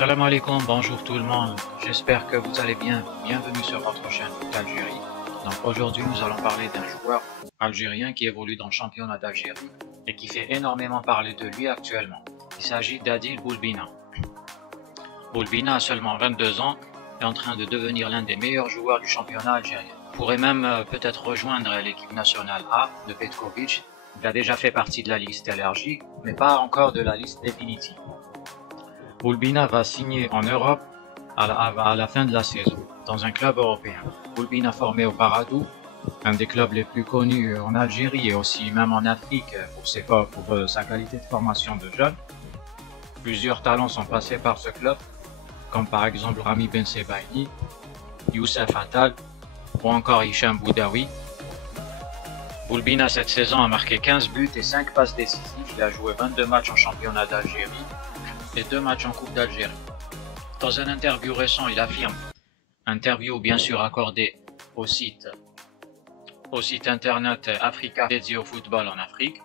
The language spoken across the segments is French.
Salam alaikum, bonjour tout le monde, j'espère que vous allez bien. Bienvenue sur votre chaîne d'Algérie. Donc aujourd'hui nous allons parler d'un joueur algérien qui évolue dans le championnat d'Algérie et qui fait énormément parler de lui actuellement. Il s'agit d'Adil Boulbina. Boulbina a seulement 22 ans et est en train de devenir l'un des meilleurs joueurs du championnat algérien. Il pourrait même peut-être rejoindre l'équipe nationale A de Petkovic. Il a déjà fait partie de la liste élargie, mais pas encore de la liste définitive. Boulbina va signer en Europe à la fin de la saison, dans un club européen. Boulbina formé au Paradou, un des clubs les plus connus en Algérie et aussi même en Afrique pour sa qualité de formation de jeunes. Plusieurs talents sont passés par ce club, comme par exemple Rami Bensebaini, Youssef Attal ou encore Hicham Boudaoui. Boulbina cette saison a marqué 15 buts et 5 passes décisives. Il a joué 22 matchs en championnat d'Algérie et 2 matchs en Coupe d'Algérie. Dans une interview récent, il affirme, interview bien sûr accordée au site internet Africa dédié au football en Afrique,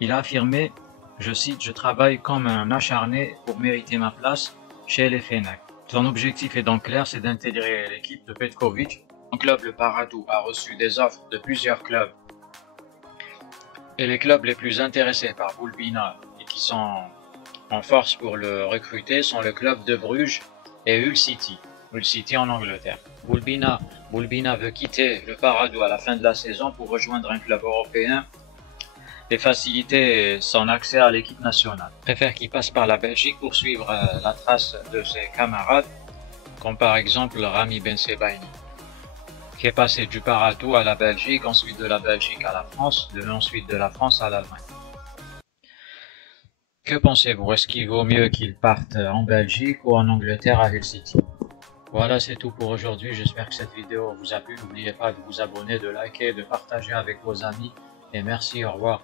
il a affirmé, je cite, « Je travaille comme un acharné pour mériter ma place chez les Fennecs ». Son objectif est donc clair, c'est d'intégrer l'équipe de Petkovic. Son club, le Paradou, a reçu des offres de plusieurs clubs. Et les clubs les plus intéressés par Boulbina et qui sont en force pour le recruter sont le club de Bruges et Hull City en Angleterre. Boulbina veut quitter le Paradou à la fin de la saison pour rejoindre un club européen et faciliter son accès à l'équipe nationale. Il préfère qu'il passe par la Belgique pour suivre la trace de ses camarades, comme par exemple Rami Bensebaini, qui est passé du Paradou à la Belgique, ensuite de la Belgique à la France, ensuite de la France à l'Allemagne. Que pensez-vous? Est-ce qu'il vaut mieux qu'il parte en Belgique ou en Angleterre à Hull City? Voilà, c'est tout pour aujourd'hui. J'espère que cette vidéo vous a plu. N'oubliez pas de vous abonner, de liker, de partager avec vos amis. Et merci, au revoir.